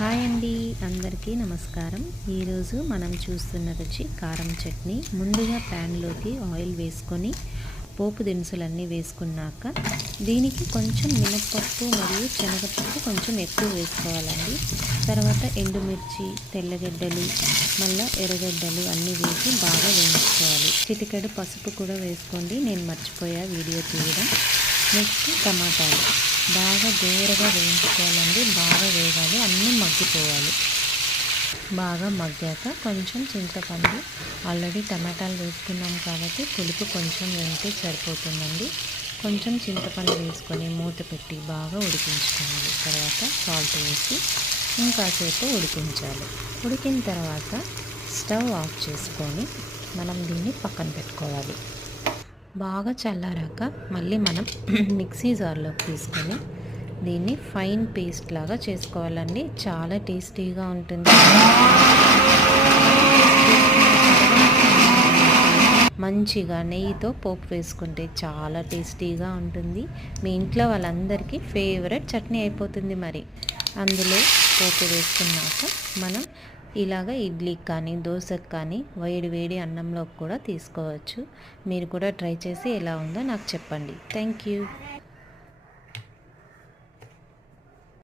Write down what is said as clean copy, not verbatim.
Hi అండి, అందరికీ నమస్కారం. ఈరోజు మనం చూస్తున్నది వచ్చి కారం చట్నీ. ముందుగా ప్యాన్లోకి ఆయిల్ వేసుకొని పోపు దినుసులన్నీ వేసుకున్నాక దీనికి కొంచెం మినప్పప్పు మరియు శనగపప్పు కొంచెం ఎక్కువ వేసుకోవాలండి. తర్వాత ఎండుమిర్చి, తెల్లగడ్డలు, మళ్ళీ ఎర్రగడ్డలు అన్నీ వేసి బాగా వేయించుకోవాలి. చిటికెడు పసుపు కూడా వేసుకోండి, నేను మర్చిపోయా వీడియో తీయడం. నెక్స్ట్ టమాటాలు బాగా దూరగా వేయించుకోవాలండి, బాగా వేగాలి, అన్నీ మగ్గిపోవాలి. బాగా మగ్గాక కొంచెం చింతపండు, ఆల్రెడీ టమాటాలు వేసుకున్నాం కాబట్టి పులుపు కొంచెం వేస్తే సరిపోతుందండి. కొంచెం చింతపండు వేసుకొని మూత పెట్టి బాగా ఉడికించుకోవాలి. తర్వాత సాల్ట్ వేసి ఇంకాసేపు ఉడికించాలి. ఉడికిన తర్వాత స్టవ్ ఆఫ్ చేసుకొని మనం దీన్ని పక్కన పెట్టుకోవాలి. బాగా చల్లారాక మళ్ళీ మనం మిక్సీ జార్లోకి తీసుకొని దీన్ని ఫైన్ పేస్ట్ లాగా చేసుకోవాలండి. చాలా టేస్టీగా ఉంటుంది. మంచిగా నెయ్యితో పోపు వేసుకుంటే చాలా టేస్టీగా ఉంటుంది. మీ ఇంట్లో వాళ్ళందరికీ ఫేవరెట్ చట్నీ అయిపోతుంది. మరి అందులో పోపు వేసుకున్నాక మనం ఇలాగ ఇడ్లీకి కానీ దోశకు కానీ వేడి వేడి అన్నంలోకి కూడా తీసుకోవచ్చు. మీరు కూడా ట్రై చేసి ఎలా ఉందో నాకు చెప్పండి. Thank you.